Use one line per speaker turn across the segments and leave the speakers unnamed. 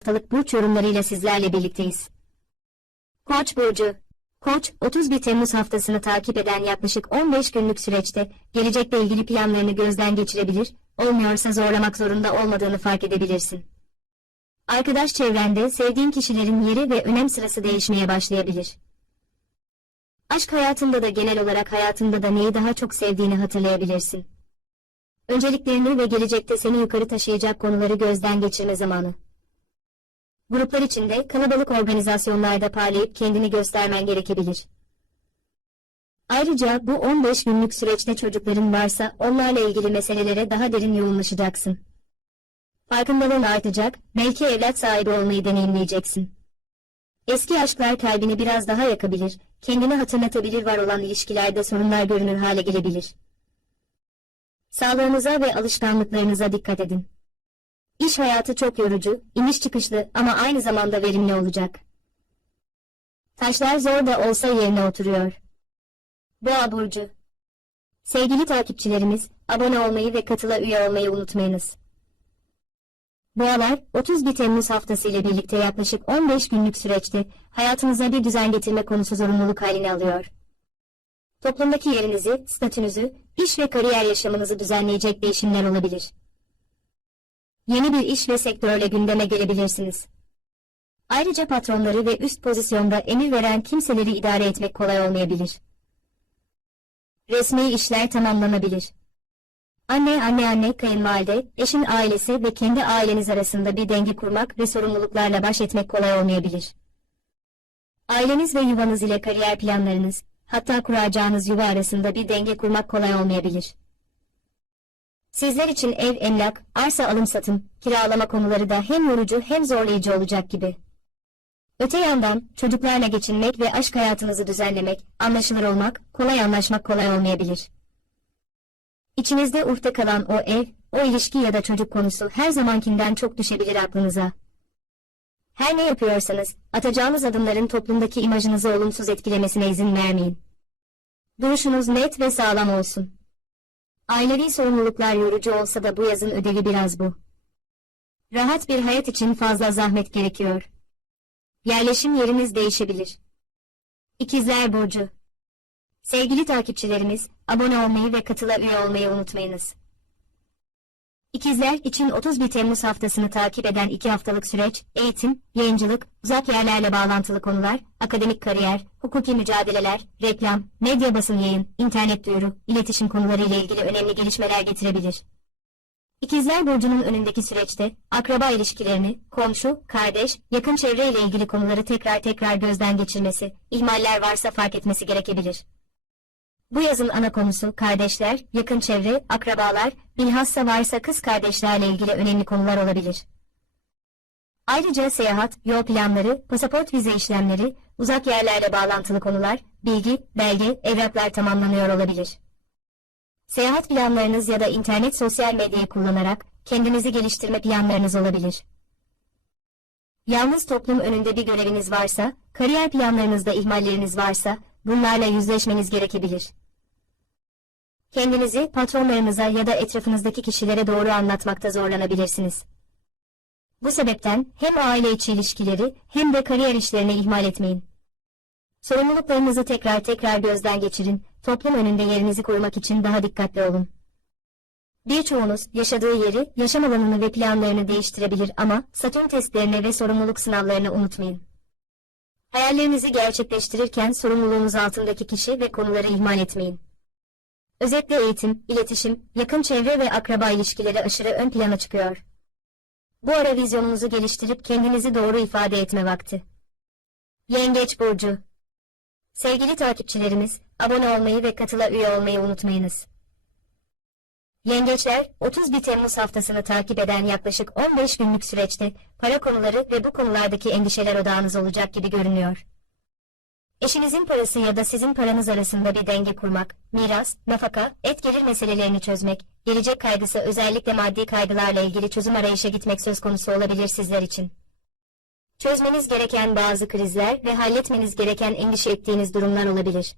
haftalık burç yorumlarıyla sizlerle birlikteyiz. Koç burcu Koç, 31 Temmuz haftasını takip eden yaklaşık 15 günlük süreçte gelecekle ilgili planlarını gözden geçirebilir, olmuyorsa zorlamak zorunda olmadığını fark edebilirsin. Arkadaş çevrende sevdiğin kişilerin yeri ve önem sırası değişmeye başlayabilir. Aşk hayatında da genel olarak hayatında da neyi daha çok sevdiğini hatırlayabilirsin. Önceliklerini ve gelecekte seni yukarı taşıyacak konuları gözden geçirme zamanı. Gruplar içinde kalabalık organizasyonlarda parlayıp kendini göstermen gerekebilir. Ayrıca bu 15 günlük süreçte çocukların varsa onlarla ilgili meselelere daha derin yoğunlaşacaksın. Farkındalığın artacak, belki evlat sahibi olmayı deneyimleyeceksin. Eski aşklar kalbini biraz daha yakabilir, kendini hatırlatabilir var olan ilişkilerde sorunlar görünür hale gelebilir. Sağlığınıza ve alışkanlıklarınıza dikkat edin. İş hayatı çok yorucu, iniş çıkışlı ama aynı zamanda verimli olacak. Taşlar zor da olsa yerine oturuyor. Boğa Burcu Sevgili takipçilerimiz, abone olmayı ve katıla üye olmayı unutmayınız. Boğalar, 31 Temmuz haftası ile birlikte yaklaşık 15 günlük süreçte hayatınıza bir düzen getirme konusu zorunluluk haline alıyor. Toplumdaki yerinizi, statünüzü, iş ve kariyer yaşamınızı düzenleyecek değişimler olabilir. Yeni bir iş ve sektörle gündeme gelebilirsiniz. Ayrıca patronları ve üst pozisyonda emir veren kimseleri idare etmek kolay olmayabilir. Resmi işler tamamlanabilir. Anne, anne, anne, kayınvalide, eşin ailesi ve kendi aileniz arasında bir denge kurmak ve sorumluluklarla baş etmek kolay olmayabilir. Aileniz ve yuvanız ile kariyer planlarınız, hatta kuracağınız yuva arasında bir denge kurmak kolay olmayabilir. Sizler için ev, emlak, arsa alım satım, kiralama konuları da hem yorucu hem zorlayıcı olacak gibi. Öte yandan, çocuklarla geçinmek ve aşk hayatınızı düzenlemek, anlaşılır olmak, kolay anlaşmak kolay olmayabilir. İçinizde uhde kalan o ev, o ilişki ya da çocuk konusu her zamankinden çok düşebilir aklınıza. Her ne yapıyorsanız, atacağınız adımların toplumdaki imajınızı olumsuz etkilemesine izin vermeyin. Duruşunuz net ve sağlam olsun. Ailevi sorumluluklar yorucu olsa da bu yazın ödevi biraz bu. Rahat bir hayat için fazla zahmet gerekiyor. Yerleşim yeriniz değişebilir. İkizler Burcu Sevgili takipçilerimiz, abone olmayı ve katıla üye olmayı unutmayınız. İkizler için 31 Temmuz haftasını takip eden iki haftalık süreç, eğitim, yayıncılık, uzak yerlerle bağlantılı konular, akademik kariyer, hukuki mücadeleler, reklam, medya basın yayın, internet duyuru, iletişim konuları ile ilgili önemli gelişmeler getirebilir. İkizler Burcu'nun önündeki süreçte, akraba ilişkilerini, komşu, kardeş, yakın çevre ile ilgili konuları tekrar tekrar gözden geçirmesi, ihmaller varsa fark etmesi gerekebilir. Bu yazın ana konusu kardeşler, yakın çevre, akrabalar, bilhassa varsa kız kardeşlerle ilgili önemli konular olabilir. Ayrıca seyahat, yol planları, pasaport vize işlemleri, uzak yerlerle bağlantılı konular, bilgi, belge, evraklar tamamlanıyor olabilir. Seyahat planlarınız ya da internet sosyal medyayı kullanarak kendinizi geliştirme planlarınız olabilir. Yalnız toplum önünde bir göreviniz varsa, kariyer planlarınızda ihmalleriniz varsa, bunlarla yüzleşmeniz gerekebilir. Kendinizi patronlarınıza ya da etrafınızdaki kişilere doğru anlatmakta zorlanabilirsiniz. Bu sebepten hem aile içi ilişkileri hem de kariyer işlerini ihmal etmeyin. Sorumluluklarınızı tekrar tekrar gözden geçirin, toplum önünde yerinizi korumak için daha dikkatli olun. Birçoğunuz yaşadığı yeri, yaşam alanını ve planlarını değiştirebilir ama Satürn testlerine ve sorumluluk sınavlarını unutmayın. Hayallerinizi gerçekleştirirken sorumluluğunuz altındaki kişi ve konuları ihmal etmeyin. Özetle eğitim, iletişim, yakın çevre ve akraba ilişkileri aşırı ön plana çıkıyor. Bu ara vizyonunuzu geliştirip kendinizi doğru ifade etme vakti. Yengeç Burcu Sevgili takipçilerimiz, abone olmayı ve katıla üye olmayı unutmayınız. Yengeçler, 31 Temmuz haftasını takip eden yaklaşık 15 günlük süreçte para konuları ve bu konulardaki endişeler odağınız olacak gibi görünüyor. Eşinizin parası ya da sizin paranız arasında bir denge kurmak, miras, nafaka, et gelir meselelerini çözmek, gelecek kaygısı özellikle maddi kaygılarla ilgili çözüm arayışa gitmek söz konusu olabilir sizler için. Çözmeniz gereken bazı krizler ve halletmeniz gereken endişe ettiğiniz durumlar olabilir.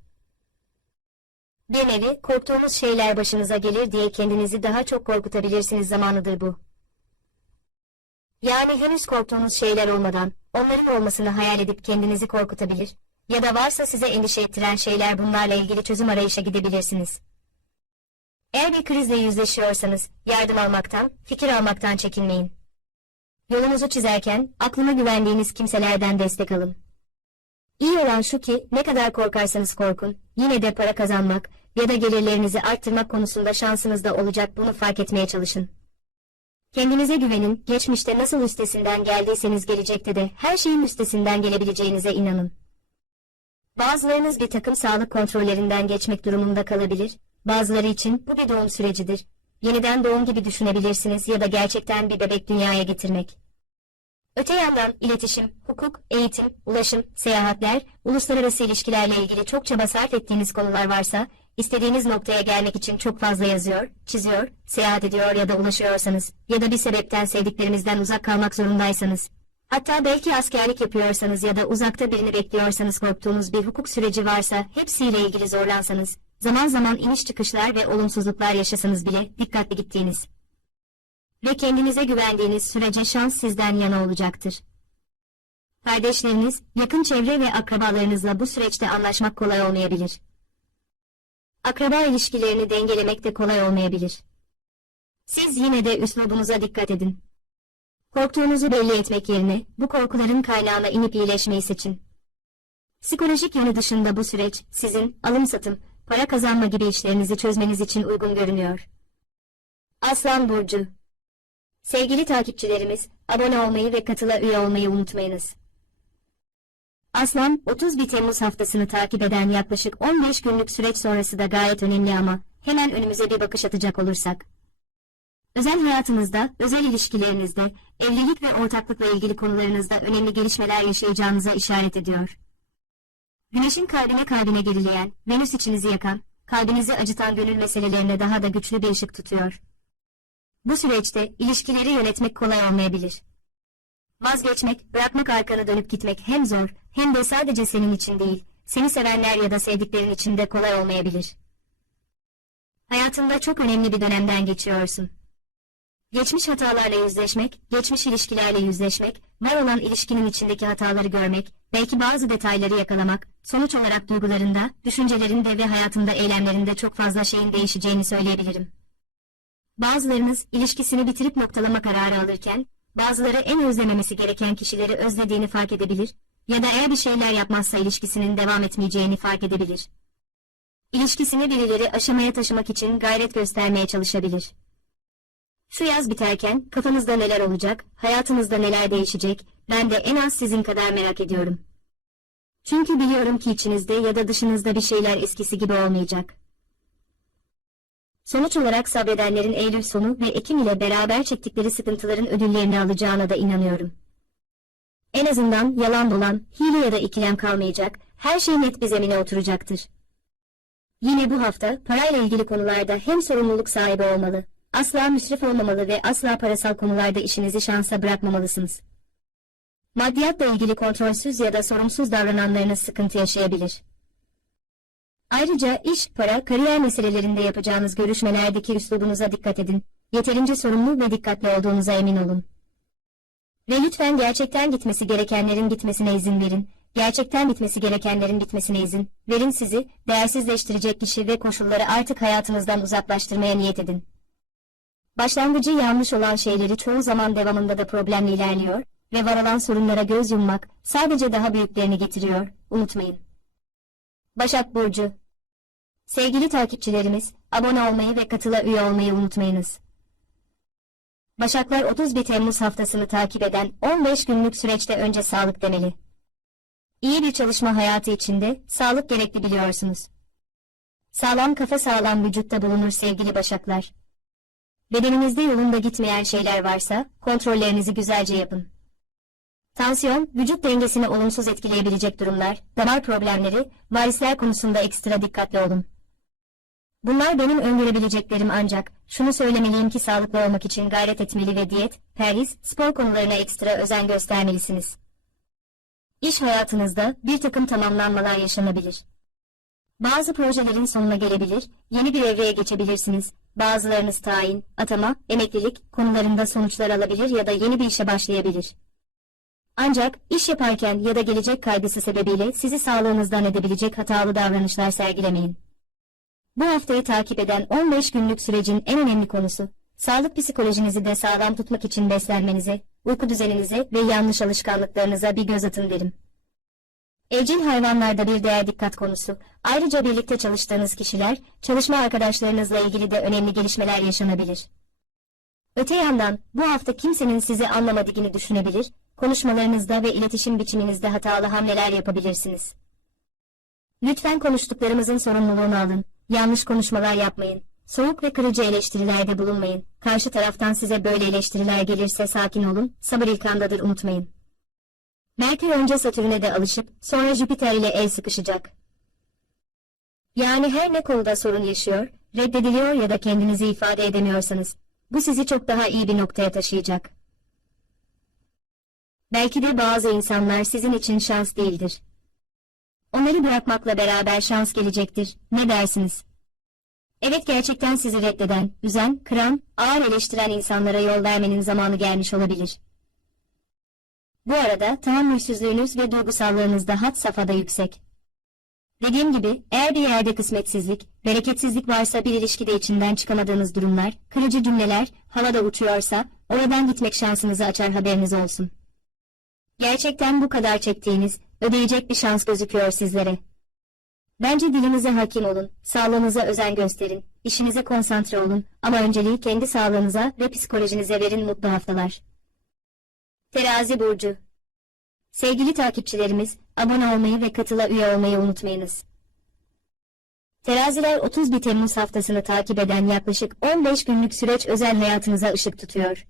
Bir nevi korktuğunuz şeyler başınıza gelir diye kendinizi daha çok korkutabilirsiniz zamanıdır bu. Yani henüz korktuğunuz şeyler olmadan, onların olmasını hayal edip kendinizi korkutabilir ya da varsa size endişe ettiren şeyler bunlarla ilgili çözüm arayışa gidebilirsiniz. Eğer bir krizle yüzleşiyorsanız, yardım almaktan, fikir almaktan çekinmeyin. Yolunuzu çizerken, aklına güvendiğiniz kimselerden destek alın. İyi olan şu ki, ne kadar korkarsanız korkun, yine de para kazanmak ya da gelirlerinizi arttırmak konusunda şansınız da olacak bunu fark etmeye çalışın. Kendinize güvenin, geçmişte nasıl üstesinden geldiyseniz gelecekte de her şeyin üstesinden gelebileceğinize inanın. Bazılarınız bir takım sağlık kontrollerinden geçmek durumunda kalabilir, bazıları için bu bir doğum sürecidir. Yeniden doğum gibi düşünebilirsiniz ya da gerçekten bir bebek dünyaya getirmek. Öte yandan iletişim, hukuk, eğitim, ulaşım, seyahatler, uluslararası ilişkilerle ilgili çok çaba sarf ettiğiniz konular varsa, istediğiniz noktaya gelmek için çok fazla yazıyor, çiziyor, seyahat ediyor ya da ulaşıyorsanız ya da bir sebepten sevdiklerinizden uzak kalmak zorundaysanız, hatta belki askerlik yapıyorsanız ya da uzakta birini bekliyorsanız korktuğunuz bir hukuk süreci varsa hepsiyle ilgili zorlansanız, zaman zaman iniş çıkışlar ve olumsuzluklar yaşasanız bile dikkatli gittiğiniz ve kendinize güvendiğiniz sürece şans sizden yana olacaktır. Kardeşleriniz, yakın çevre ve akrabalarınızla bu süreçte anlaşmak kolay olmayabilir. Akraba ilişkilerini dengelemek de kolay olmayabilir. Siz yine de üslubunuza dikkat edin. Korktuğunuzu belli etmek yerine bu korkuların kaynağına inip iyileşmeyi seçin. Psikolojik yanı dışında bu süreç sizin alım satım, para kazanma gibi işlerinizi çözmeniz için uygun görünüyor. Aslan Burcu Sevgili takipçilerimiz, abone olmayı ve katıla üye olmayı unutmayınız. Aslan, 31 Temmuz haftasını takip eden yaklaşık 15 günlük süreç sonrası da gayet önemli ama hemen önümüze bir bakış atacak olursak. Özel hayatınızda, özel ilişkilerinizde, evlilik ve ortaklıkla ilgili konularınızda önemli gelişmeler yaşayacağınıza işaret ediyor. Güneşin kalbine kalbine gerileyen, Venüs içinizi yakan, kalbinizi acıtan gönül meselelerine daha da güçlü bir ışık tutuyor. Bu süreçte ilişkileri yönetmek kolay olmayabilir. Vazgeçmek, bırakmak arkanı dönüp gitmek hem zor hem de sadece senin için değil, seni sevenler ya da sevdiklerin için de kolay olmayabilir. Hayatında çok önemli bir dönemden geçiyorsun. Geçmiş hatalarla yüzleşmek, geçmiş ilişkilerle yüzleşmek, var olan ilişkinin içindeki hataları görmek, belki bazı detayları yakalamak, sonuç olarak duygularında, düşüncelerinde ve hayatında eylemlerinde çok fazla şeyin değişeceğini söyleyebilirim. Bazılarınız ilişkisini bitirip noktalama kararı alırken, bazıları en özlememesi gereken kişileri özlediğini fark edebilir ya da eğer bir şeyler yapmazsa ilişkisinin devam etmeyeceğini fark edebilir. İlişkisini birileri aşamaya taşımak için gayret göstermeye çalışabilir. Şu yaz biterken kafanızda neler olacak, hayatınızda neler değişecek, ben de en az sizin kadar merak ediyorum. Çünkü biliyorum ki içinizde ya da dışınızda bir şeyler eskisi gibi olmayacak. Sonuç olarak sabredenlerin Eylül sonu ve Ekim ile beraber çektikleri sıkıntıların ödüllerini alacağına da inanıyorum. En azından yalan dolan, hile ya da ikilem kalmayacak, her şey net bir zemine oturacaktır. Yine bu hafta parayla ilgili konularda hem sorumluluk sahibi olmalı, asla müsrif olmamalı ve asla parasal konularda işinizi şansa bırakmamalısınız. Maddiyatla ilgili kontrolsüz ya da sorumsuz davrananlarınız sıkıntı yaşayabilir. Ayrıca iş, para, kariyer meselelerinde yapacağınız görüşmelerdeki üslubunuza dikkat edin. Yeterince sorumlu ve dikkatli olduğunuza emin olun. Ve lütfen gerçekten gitmesi gerekenlerin gitmesine izin verin. Gerçekten bitmesi gerekenlerin bitmesine izin verin sizi, değersizleştirecek kişi ve koşulları artık hayatınızdan uzaklaştırmaya niyet edin. Başlangıcı yanlış olan şeyleri çoğu zaman devamında da problemle ilerliyor ve varılan sorunlara göz yummak sadece daha büyüklerini getiriyor, unutmayın. Başak Burcu Sevgili takipçilerimiz, abone olmayı ve katıla üye olmayı unutmayınız. Başaklar 31 Temmuz haftasını takip eden 15 günlük süreçte önce sağlık demeli. İyi bir çalışma hayatı içinde sağlık gerekli biliyorsunuz. Sağlam kafa sağlam vücutta bulunur sevgili Başaklar. Bedeninizde yolunda gitmeyen şeyler varsa kontrollerinizi güzelce yapın. Tansiyon, vücut dengesini olumsuz etkileyebilecek durumlar, damar problemleri, varisler konusunda ekstra dikkatli olun. Bunlar benim öngörebileceklerim ancak, şunu söylemeliyim ki sağlıklı olmak için gayret etmeli ve diyet, perhiz, spor konularına ekstra özen göstermelisiniz. İş hayatınızda bir takım tamamlanmalar yaşanabilir. Bazı projelerin sonuna gelebilir, yeni bir evreye geçebilirsiniz. Bazılarınız tayin, atama, emeklilik konularında sonuçlar alabilir ya da yeni bir işe başlayabilir. Ancak iş yaparken ya da gelecek kaygısı sebebiyle sizi sağlığınızdan edebilecek hatalı davranışlar sergilemeyin. Bu haftayı takip eden 15 günlük sürecin en önemli konusu, sağlık psikolojinizi de sağlam tutmak için beslenmenize, uyku düzeninize ve yanlış alışkanlıklarınıza bir göz atın derim. Evcil hayvanlarda bir değer dikkat konusu. Ayrıca birlikte çalıştığınız kişiler, çalışma arkadaşlarınızla ilgili de önemli gelişmeler yaşanabilir. Öte yandan, bu hafta kimsenin sizi anlamadığını düşünebilir, konuşmalarınızda ve iletişim biçiminizde hatalı hamleler yapabilirsiniz. Lütfen konuştuklarımızın sorumluluğunu alın. Yanlış konuşmalar yapmayın. Soğuk ve kırıcı eleştirilerde bulunmayın. Karşı taraftan size böyle eleştiriler gelirse sakin olun, sabır ilk andadır unutmayın. Merkür önce Satürn'e de alışıp sonra Jüpiter ile el sıkışacak. Yani her ne konuda sorun yaşıyor, reddediliyor ya da kendinizi ifade edemiyorsanız, bu sizi çok daha iyi bir noktaya taşıyacak. Belki de bazı insanlar sizin için şans değildir. Onları bırakmakla beraber şans gelecektir. Ne dersiniz? Evet gerçekten sizi reddeden, üzen, kıran, ağır eleştiren insanlara yol vermenin zamanı gelmiş olabilir. Bu arada tahammülsüzlüğünüz ve duygusallığınız da had safhada yüksek. Dediğim gibi eğer bir yerde kısmetsizlik, bereketsizlik varsa bir ilişkide içinden çıkamadığınız durumlar, kırıcı cümleler havada uçuyorsa oradan gitmek şansınızı açar haberiniz olsun. Gerçekten bu kadar çektiğiniz, ödeyecek bir şans gözüküyor sizlere. Bence dilinize hakim olun, sağlığınıza özen gösterin, işinize konsantre olun ama önceliği kendi sağlığınıza ve psikolojinize verin mutlu haftalar. Terazi Burcu Sevgili takipçilerimiz, abone olmayı ve katıla üye olmayı unutmayınız. Teraziler 31 Temmuz haftasını takip eden yaklaşık 15 günlük süreç özel hayatınıza ışık tutuyor.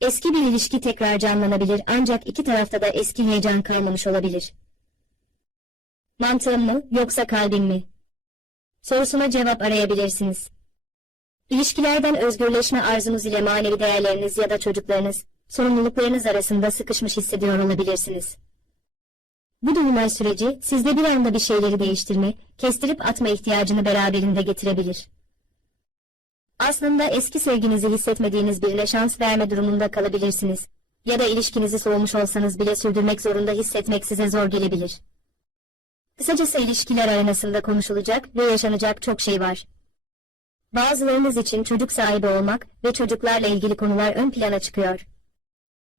Eski bir ilişki tekrar canlanabilir ancak iki tarafta da eski heyecan kalmamış olabilir. Mantığım mı yoksa kalbim mi? Sorusuna cevap arayabilirsiniz. İlişkilerden özgürleşme arzunuz ile manevi değerleriniz ya da çocuklarınız, sorumluluklarınız arasında sıkışmış hissediyor olabilirsiniz. Bu dolunay süreci sizde bir anda bir şeyleri değiştirme, kestirip atma ihtiyacını beraberinde getirebilir. Aslında eski sevginizi hissetmediğiniz birine şans verme durumunda kalabilirsiniz. Ya da ilişkinizi soğumuş olsanız bile sürdürmek zorunda hissetmek size zor gelebilir. Kısacası ilişkiler arenasında konuşulacak ve yaşanacak çok şey var. Bazılarınız için çocuk sahibi olmak ve çocuklarla ilgili konular ön plana çıkıyor.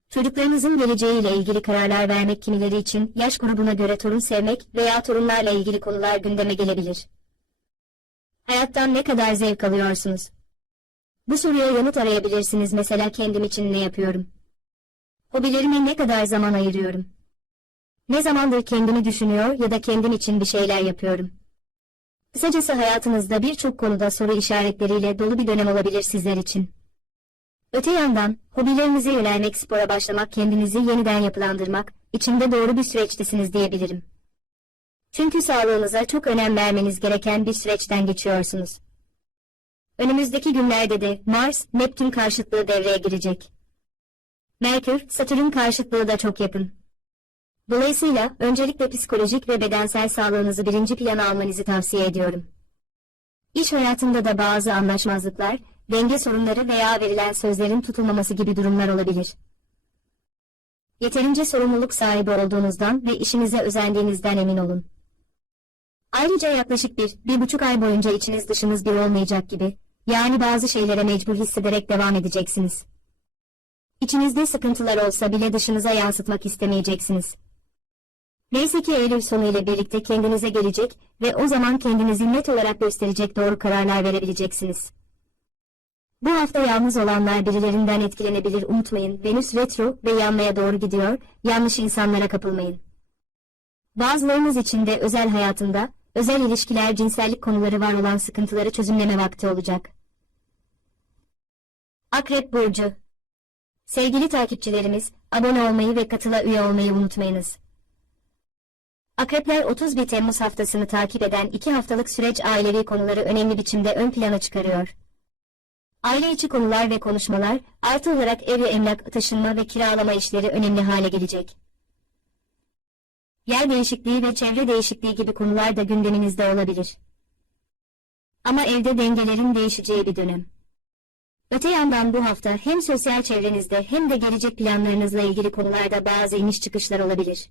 Çocuklarınızın geleceğiyle ilgili kararlar vermek kimileri için yaş grubuna göre torun sevmek veya torunlarla ilgili konular gündeme gelebilir. Hayattan ne kadar zevk alıyorsunuz? Bu soruya yanıt arayabilirsiniz mesela kendim için ne yapıyorum? Hobilerime ne kadar zaman ayırıyorum? Ne zamandır kendimi düşünüyor ya da kendim için bir şeyler yapıyorum? Kısacası hayatınızda birçok konuda soru işaretleriyle dolu bir dönem olabilir sizler için. Öte yandan, hobilerinize yönelmek spora başlamak kendinizi yeniden yapılandırmak, içinde doğru bir süreçtesiniz diyebilirim. Çünkü sağlığınıza çok önem vermeniz gereken bir süreçten geçiyorsunuz. Önümüzdeki günlerde de Mars, Neptün karşıtlığı devreye girecek. Merkür, Satürn karşıtlığı da çok yakın. Dolayısıyla öncelikle psikolojik ve bedensel sağlığınızı birinci plana almanızı tavsiye ediyorum. İş hayatında da bazı anlaşmazlıklar, denge sorunları veya verilen sözlerin tutulmaması gibi durumlar olabilir. Yeterince sorumluluk sahibi olduğunuzdan ve işinize özendiğinizden emin olun. Ayrıca yaklaşık bir, bir buçuk ay boyunca içiniz dışınız bir olmayacak gibi, yani bazı şeylere mecbur hissederek devam edeceksiniz. İçinizde sıkıntılar olsa bile dışınıza yansıtmak istemeyeceksiniz. Neyse ki Eylül sonu ile birlikte kendinize gelecek ve o zaman kendinizi net olarak gösterecek doğru kararlar verebileceksiniz. Bu hafta yalnız olanlar birilerinden etkilenebilir unutmayın. Venüs retro ve yanmaya doğru gidiyor, yanlış insanlara kapılmayın. Bazılarınız için de özel hayatında, özel ilişkiler, cinsellik konuları var olan sıkıntıları çözümleme vakti olacak. Akrep Burcu Sevgili takipçilerimiz, abone olmayı ve katıla üye olmayı unutmayınız. Akrepler 31 Temmuz haftasını takip eden iki haftalık süreç ailevi konuları önemli biçimde ön plana çıkarıyor. Aile içi konular ve konuşmalar, artı olarak ev ve emlak taşınma ve kiralama işleri önemli hale gelecek. Yer değişikliği ve çevre değişikliği gibi konular da gündeminizde olabilir. Ama evde dengelerin değişeceği bir dönem. Öte yandan bu hafta hem sosyal çevrenizde hem de gelecek planlarınızla ilgili konularda bazı iniş çıkışlar olabilir.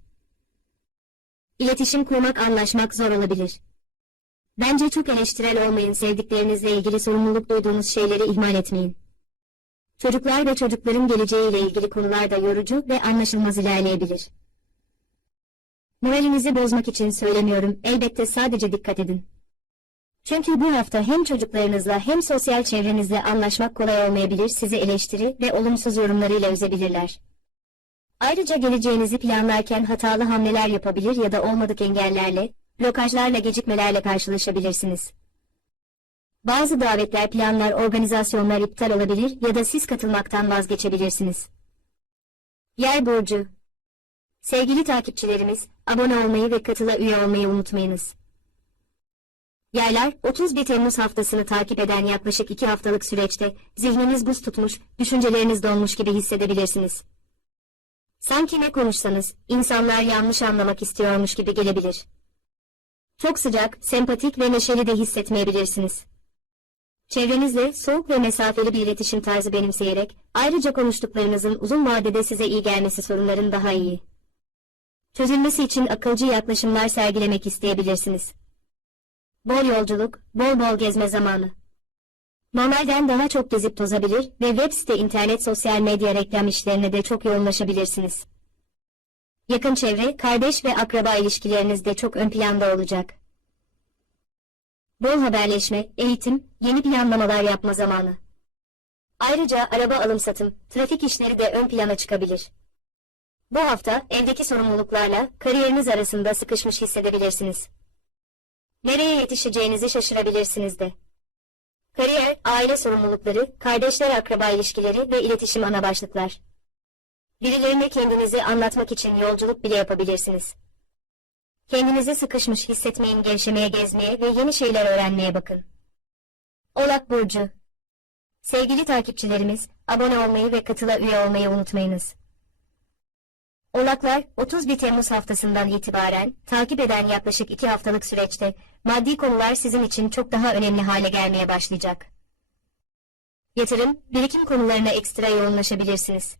İletişim kurmak, anlaşmak zor olabilir. Bence çok eleştirel olmayın, sevdiklerinizle ilgili sorumluluk duyduğunuz şeyleri ihmal etmeyin. Çocuklar ve çocukların geleceğiyle ilgili konularda yorucu ve anlaşılmaz ilerleyebilir. Moralinizi bozmak için söylemiyorum, elbette sadece dikkat edin. Çünkü bu hafta hem çocuklarınızla hem sosyal çevrenizle anlaşmak kolay olmayabilir, sizi eleştiri ve olumsuz yorumlarıyla üzebilirler. Ayrıca geleceğinizi planlarken hatalı hamleler yapabilir ya da olmadık engellerle, blokajlarla gecikmelerle karşılaşabilirsiniz. Bazı davetler, planlar, organizasyonlar iptal olabilir ya da siz katılmaktan vazgeçebilirsiniz. Yer burcu Sevgili takipçilerimiz, abone olmayı ve katıla üye olmayı unutmayınız. Yerler, 31 Temmuz haftasını takip eden yaklaşık 2 haftalık süreçte zihniniz buz tutmuş, düşünceleriniz donmuş gibi hissedebilirsiniz. Sanki ne konuşsanız, insanlar yanlış anlamak istiyormuş gibi gelebilir. Çok sıcak, sempatik ve neşeli de hissetmeyebilirsiniz. Çevrenizle soğuk ve mesafeli bir iletişim tarzı benimseyerek, ayrıca konuştuklarınızın uzun vadede size iyi gelmesi sorunların daha iyi. Çözülmesi için akılcı yaklaşımlar sergilemek isteyebilirsiniz. Bol yolculuk, bol bol gezme zamanı. Normalden daha çok gezip tozabilir ve web site, internet, sosyal medya reklam işlerine de çok yoğunlaşabilirsiniz. Yakın çevre, kardeş ve akraba ilişkileriniz de çok ön planda olacak. Bol haberleşme, eğitim, yeni planlamalar yapma zamanı. Ayrıca araba alım satım, trafik işleri de ön plana çıkabilir. Bu hafta evdeki sorumluluklarla kariyeriniz arasında sıkışmış hissedebilirsiniz. Nereye yetişeceğinizi şaşırabilirsiniz de. Kariyer, aile sorumlulukları, kardeşler akraba ilişkileri ve iletişim ana başlıklar. Birilerine kendinizi anlatmak için yolculuk bile yapabilirsiniz. Kendinizi sıkışmış hissetmeyin, gevşemeye, gezmeye ve yeni şeyler öğrenmeye bakın. Oğlak Burcu Sevgili takipçilerimiz, abone olmayı ve katıla üye olmayı unutmayınız. Oğlaklar, 31 Temmuz haftasından itibaren takip eden yaklaşık 2 haftalık süreçte maddi konular sizin için çok daha önemli hale gelmeye başlayacak. Yatırım, birikim konularına ekstra yoğunlaşabilirsiniz.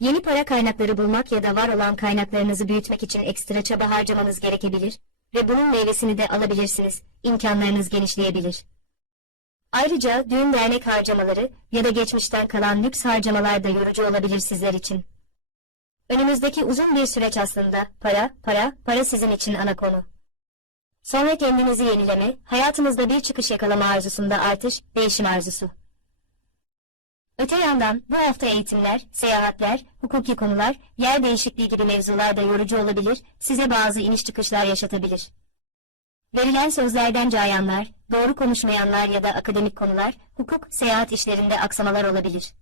Yeni para kaynakları bulmak ya da var olan kaynaklarınızı büyütmek için ekstra çaba harcamanız gerekebilir ve bunun meyvesini de alabilirsiniz, imkanlarınız genişleyebilir. Ayrıca düğün dernek harcamaları ya da geçmişten kalan lüks harcamalar da yorucu olabilir sizler için. Önümüzdeki uzun bir süreç aslında. Para, para, para sizin için ana konu. Sonra kendinizi yenileme, hayatınızda bir çıkış yakalama arzusunda artış, değişim arzusu. Öte yandan bu hafta eğitimler, seyahatler, hukuki konular, yer değişikliği gibi mevzular da yorucu olabilir, size bazı iniş çıkışlar yaşatabilir. Verilen sözlerden cayanlar, doğru konuşmayanlar ya da akademik konular, hukuk, seyahat işlerinde aksamalar olabilir.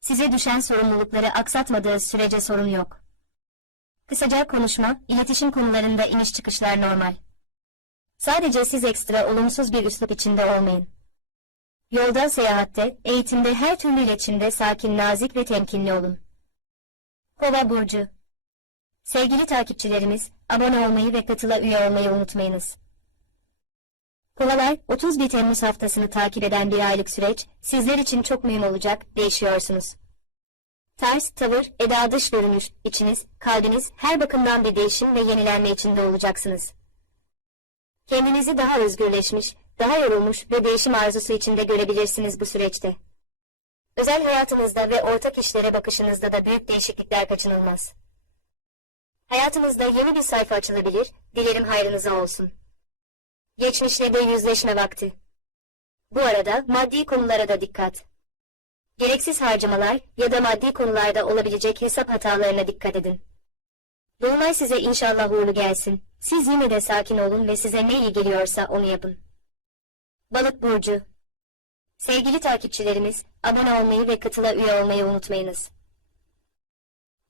Size düşen sorumlulukları aksatmadığı sürece sorun yok. Kısaca konuşma, iletişim konularında iniş çıkışlar normal. Sadece siz ekstra olumsuz bir üslup içinde olmayın. Yolda, seyahatte, eğitimde her türlü iletişimde sakin, nazik ve temkinli olun. Kova Burcu Sevgili takipçilerimiz, abone olmayı ve katıla üye olmayı unutmayınız. Kovalar, 31 Temmuz haftasını takip eden bir aylık süreç, sizler için çok mühim olacak, değişiyorsunuz. Ters, tavır, eda dış görünüş, içiniz, kalbiniz, her bakımdan bir değişim ve yenilenme içinde olacaksınız. Kendinizi daha özgürleşmiş, daha yorulmuş ve değişim arzusu içinde görebilirsiniz bu süreçte. Özel hayatınızda ve ortak işlere bakışınızda da büyük değişiklikler kaçınılmaz. Hayatınızda yeni bir sayfa açılabilir, dilerim hayrınıza olsun. Geçmişle de yüzleşme vakti. Bu arada maddi konulara da dikkat. Gereksiz harcamalar ya da maddi konularda olabilecek hesap hatalarına dikkat edin. Dolunay size inşallah uğurlu gelsin. Siz yine de sakin olun ve size ne iyi geliyorsa onu yapın. Balık Burcu Sevgili takipçilerimiz, abone olmayı ve katıla üye olmayı unutmayınız.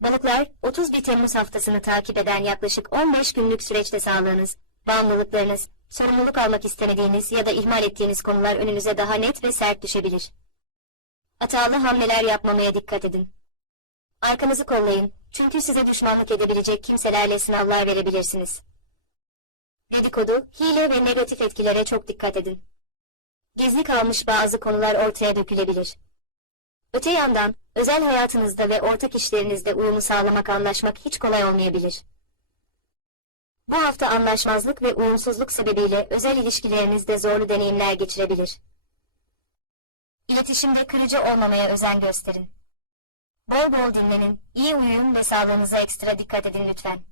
Balıklar, 31 Temmuz haftasını takip eden yaklaşık 15 günlük süreçte sağlığınız, bağımlılıklarınız, sorumluluk almak istemediğiniz ya da ihmal ettiğiniz konular önünüze daha net ve sert düşebilir. Hatalı hamleler yapmamaya dikkat edin. Arkanızı kollayın, Çünkü size düşmanlık edebilecek kimselerle sınavlar verebilirsiniz. Dedikodu, hile ve negatif etkilere çok dikkat edin. Gizli kalmış bazı konular ortaya dökülebilir. Öte yandan, özel hayatınızda ve ortak işlerinizde uyumu sağlamak anlaşmak hiç kolay olmayabilir. Bu hafta anlaşmazlık ve uyumsuzluk sebebiyle özel ilişkilerinizde zorlu deneyimler geçirebilir. İletişimde kırıcı olmamaya özen gösterin. Bol bol dinlenin, iyi uyuyun ve sağlığınıza ekstra dikkat edin lütfen.